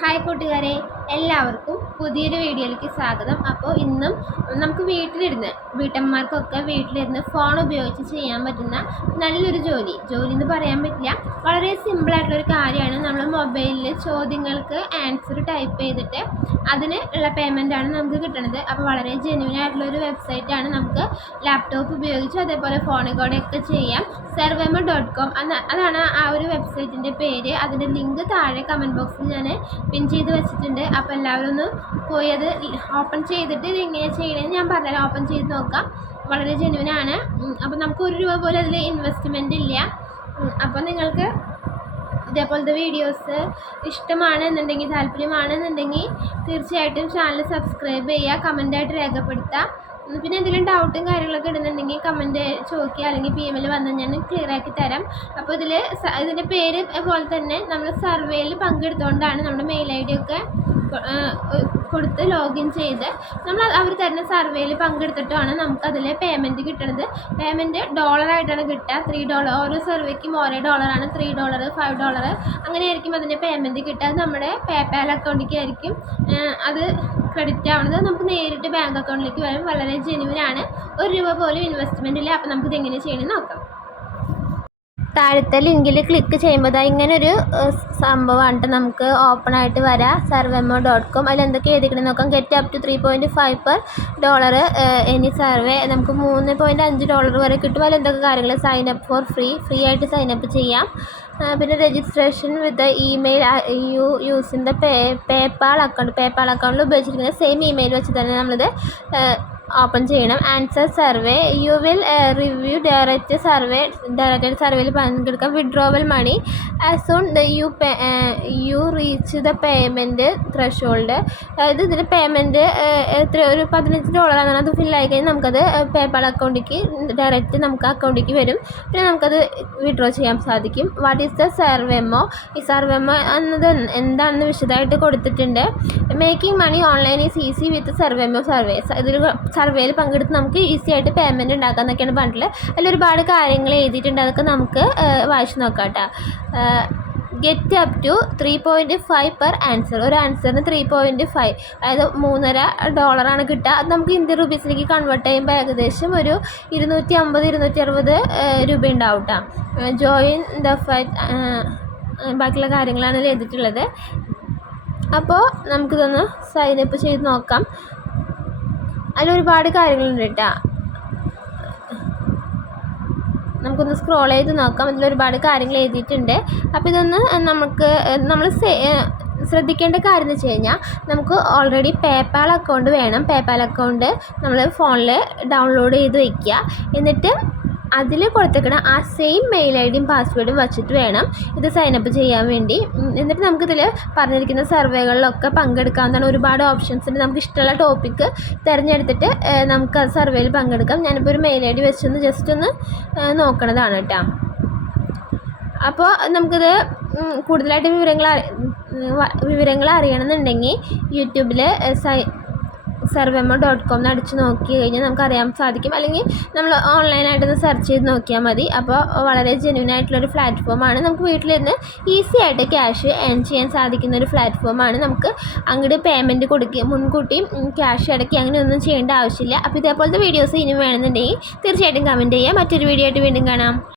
Hi കൂട്ടുകാരെ. എല്ലാവർക്കും പുതിയൊരു വീഡിയോയിലേക്ക് സ്വാഗതം. അപ്പോൾ ഇന്നും നമുക്ക് വീട്ടിലിരുന്ന് വീട്ടമ്മമാർക്കൊക്കെ വീട്ടിലിരുന്ന് ഫോൺ ഉപയോഗിച്ച് ചെയ്യാൻ പറ്റുന്ന നല്ലൊരു ജോലി. ജോലി എന്ന് പറയാൻ പറ്റില്ല. വളരെ സിമ്പിളായിട്ടുള്ളൊരു കാര്യമാണ്. നമ്മൾ മൊബൈലിൽ ചോദ്യങ്ങൾക്ക് ആൻസർ ടൈപ്പ് ചെയ്തിട്ട് അതിന് ഉള്ള പേയ്മെന്റാണ് നമുക്ക് കിട്ടുന്നത് അപ്പോൾ വളരെ ജെന്യൂൻ ആയിട്ടുള്ളൊരു വെബ്സൈറ്റാണ് നമുക്ക് ലാപ്ടോപ്പ് ഉപയോഗിച്ച് അതേപോലെ ഫോണിൽ കൂടെയൊക്കെ ചെയ്യാം. സെർവേമ ഡോട്ട് കോം അതാണ് ആ ഒരു വെബ്സൈറ്റിന്റെ പേര്. അതിന്റെ ലിങ്ക് താഴെ കമന്റ് ബോക്സിൽ ഞാൻ പിൻ ചെയ്ത് വെച്ചിട്ടുണ്ട്. അപ്പോൾ എല്ലാവരും ഒന്ന് പോയി അത് ഓപ്പൺ ചെയ്തിട്ട് ഇത് എങ്ങനെയാണ് ചെയ്യണമെന്ന് ഞാൻ പറഞ്ഞുതരാം. ഓപ്പൺ ചെയ്ത് നോക്കാം. വളരെ ജെന്യൂനാണ് അപ്പോൾ നമുക്ക് ഒരു രൂപ പോലും അതിൽ ഇൻവെസ്റ്റ്മെന്റ് ഇല്ല. അപ്പോൾ നിങ്ങൾക്ക് ഇതേപോലത്തെ വീഡിയോസ് ഇഷ്ടമാണ് എന്നുണ്ടെങ്കിൽ തീർച്ചയായിട്ടും ചാനൽ സബ്സ്ക്രൈബ് ചെയ്യുക കമന്റായിട്ട് രേഖപ്പെടുത്തുക. പിന്നെ എന്തെങ്കിലും ഡൗട്ടും കാര്യങ്ങളൊക്കെ ഇടുന്നുണ്ടെങ്കിൽ കമന്റ് ചോദിക്കുക. അല്ലെങ്കിൽ പി എമ്മിൽ വന്നാൽ ഞാൻ ക്ലിയർ ആക്കി തരാം. അപ്പോൾ ഇതിൽ ഇതിന്റെ പേര് പോലെ തന്നെ നമ്മൾ സർവേയിൽ പങ്കെടുത്തുകൊണ്ടാണ് നമ്മുടെ മെയിൽ ഐ ഡി ഒക്കെ കൊടുത്ത് ലോഗിൻ ചെയ്ത് നമ്മൾ അവർ തരുന്ന സർവേയിൽ പങ്കെടുത്തിട്ടാണ് നമുക്കതിൽ പേയ്മെന്റ് കിട്ടുന്നത് പേയ്മെന്റ് ഡോളറായിട്ടാണ് കിട്ടുക. ത്രീ ഡോളർ ഓരോ സർവേക്കും ഓരോ ഡോളറാണ് ത്രീ ഡോളർ ഫൈവ് ഡോളർ അങ്ങനെയായിരിക്കും അതിന്റെ പേയ്മെന്റ് കിട്ടുക. നമ്മുടെ പേപ്പാൽ അക്കൗണ്ടിലേക്ക് ആയിരിക്കും. അത് ക്രെഡിറ്റ് ആവുന്നത് നമുക്ക് നേരിട്ട് ബാങ്ക് അക്കൗണ്ടിലേക്ക് വരും വളരെ ജെനുവിനാണ് ഒരു രൂപ പോലും ഇൻവെസ്റ്റ്മെന്റ് ഇല്ല. അപ്പോൾ നമുക്കിത് എങ്ങനെ ചെയ്യണമെന്ന് നോക്കാം. താഴത്തെ ലിങ്കിൽ ക്ലിക്ക് ചെയ്യുമ്പോൾ ഇങ്ങനെ ഒരു സംഭവമാണ് നമുക്ക് ഓപ്പൺ ആയിട്ട് വരാം. സർവെമോ ഡോട്ട് കോം അതിൽ എന്തൊക്കെ എഴുതിക്കണം നോക്കാം. Get up to three point five per dollar any survey നമുക്ക് മൂന്ന് പോയിന്റ് അഞ്ച് ഡോളർ വരെ കിട്ടും. അതിൽ എന്തൊക്കെ കാര്യങ്ങൾ? Sign up for free free ആയിട്ട് സൈൻ അപ്പ് ചെയ്യാം. പിന്നെ registration with email you using the pay PayPal account PayPal അക്കൗണ്ടിൽ ഉപയോഗിച്ചിരിക്കുന്ന സെയിം ഇമെയിൽ വെച്ച് തന്നെ നമ്മളിത് ഓപ്പൺ ചെയ്യണം. Answer survey you will review direct survey direct സർവേയിൽ പങ്കെടുക്കാം. Withdrawal money as soon the you you reach the payment threshold അതായത് ഇതിന്റെ പേയ്മെന്റ് എത്ര ഒരു പതിനഞ്ച് ഡോളറാണ് അത് ഫില്ലായി കഴിഞ്ഞാൽ നമുക്കത് പേപ്പാൾ അക്കൗണ്ടിലേക്ക് ഡയറക്റ്റ് നമുക്ക് അക്കൗണ്ടിലേക്ക് വരും. പിന്നെ നമുക്കത് വിഡ്രോ ചെയ്യാൻ സാധിക്കും. വാട്ട് ഈസ് ദ സർവേമോ ഈ സർവേമോ എന്നത് എന്താണെന്ന് വിശദമായിട്ട് കൊടുത്തിട്ടുണ്ട്. Making money online is easy with സർവേമോ survey ഇതിൽ സർവേയിൽ പങ്കെടുത്ത് നമുക്ക് ഈസി ആയിട്ട് പേയ്മെന്റ് ഉണ്ടാക്കാം എന്നൊക്കെയാണ് പറഞ്ഞിട്ടുള്ളത്. അതിൽ ഒരുപാട് കാര്യങ്ങൾ എഴുതിയിട്ടുണ്ട്. അതൊക്കെ നമുക്ക് വായിച്ച് നോക്കാം കേട്ടോ. Get up to three point five per answer ഒരു ആൻസറിന് ത്രീ പോയിന്റ് ഫൈവ് അതായത് മൂന്നര ഡോളറാണ് കിട്ടുക. അത് നമുക്ക് ഇന്ത്യൻ റുപ്പീസിലേക്ക് കൺവേർട്ട് ചെയ്യുമ്പോൾ ഏകദേശം ഒരു ഇരുന്നൂറ്റി അമ്പത് ഇരുന്നൂറ്റി അറുപത് രൂപ ഉണ്ടാവും കേട്ടോ ജോയിൻ ദ ഫൈറ്റ് ബാക്കിയുള്ള കാര്യങ്ങളാണ് എഴുതിയിട്ടുള്ളത്. അപ്പോൾ നമുക്കിതൊന്ന് സൈനപ്പ് ചെയ്ത് നോക്കാം. അതിലൊരുപാട് കാര്യങ്ങളുണ്ട് കേട്ടോ. നമുക്കൊന്ന് സ്ക്രോൾ ചെയ്ത് നോക്കാം. അതിൽ ഒരുപാട് കാര്യങ്ങൾ എഴുതിയിട്ടുണ്ട്. അപ്പോൾ ഇതൊന്ന് നമുക്ക് നമ്മൾ ശ്രദ്ധിക്കേണ്ട കാര്യം എന്ന് വെച്ച് കഴിഞ്ഞാൽ നമുക്ക് ഓൾറെഡി പേപ്പാൽ അക്കൗണ്ട് വേണം. പേപ്പാൽ അക്കൗണ്ട് നമ്മൾ ഫോണിൽ ഡൗൺലോഡ് ചെയ്ത് വയ്ക്കുക. എന്നിട്ട് അതിൽ കൊടുത്തേക്കണ ആ സെയിം മെയിൽ ഐ ഡിയും പാസ്വേഡും വച്ചിട്ട് വേണം ഇത് സൈനപ്പ് ചെയ്യാൻ വേണ്ടി. എന്നിട്ട് നമുക്കിതിൽ പറഞ്ഞിരിക്കുന്ന സർവേകളിലൊക്കെ പങ്കെടുക്കാവുന്നതാണ്. ഒരുപാട് ഓപ്ഷൻസ് ഉണ്ട്. നമുക്ക് ഇഷ്ടമുള്ള ടോപ്പിക്ക് തിരഞ്ഞെടുത്തിട്ട് നമുക്ക് ആ സർവേയിൽ പങ്കെടുക്കാം. ഞാനിപ്പോൾ ഒരു മെയിൽ ഐ ഡി വെച്ചൊന്ന് ജസ്റ്റ് ഒന്ന് നോക്കണതാണ് കേട്ടോ. അപ്പോൾ നമുക്കിത് കൂടുതലായിട്ട് വിവരങ്ങൾ വിവരങ്ങൾ അറിയണമെന്നുണ്ടെങ്കിൽ യൂട്യൂബിൽ സൈ സർവെമ്മ ഡോട്ട് കോം എന്ന് അടിച്ച് നോക്കി കഴിഞ്ഞാൽ നമുക്ക് അറിയാൻ സാധിക്കും. അല്ലെങ്കിൽ നമ്മൾ ഓൺലൈനായിട്ടൊന്ന് സെർച്ച് ചെയ്ത് നോക്കിയാൽ മതി. അപ്പോൾ വളരെ ജെന്യൂൻ ആയിട്ടുള്ളൊരു പ്ലാറ്റ്ഫോമാണ് നമുക്ക് വീട്ടിലിരുന്ന് ഈസി ആയിട്ട് ക്യാഷ് ഏൺ ചെയ്യാൻ സാധിക്കുന്ന ഒരു പ്ലാറ്റ്ഫോമാണ് നമുക്ക് അങ്ങോട്ട് പേയ്മെന്റ് കൊടുക്കുക മുൻകൂട്ടി ക്യാഷ് അടക്കി അങ്ങനെ ഒന്നും ചെയ്യേണ്ട ആവശ്യമില്ല. അപ്പോൾ ഇതേപോലത്തെ വീഡിയോസ് ഇനി വേണമെന്നുണ്ടെങ്കിൽ തീർച്ചയായിട്ടും കമന്റ് ചെയ്യുക മറ്റൊരു വീഡിയോ ആയിട്ട് വീണ്ടും കാണാം.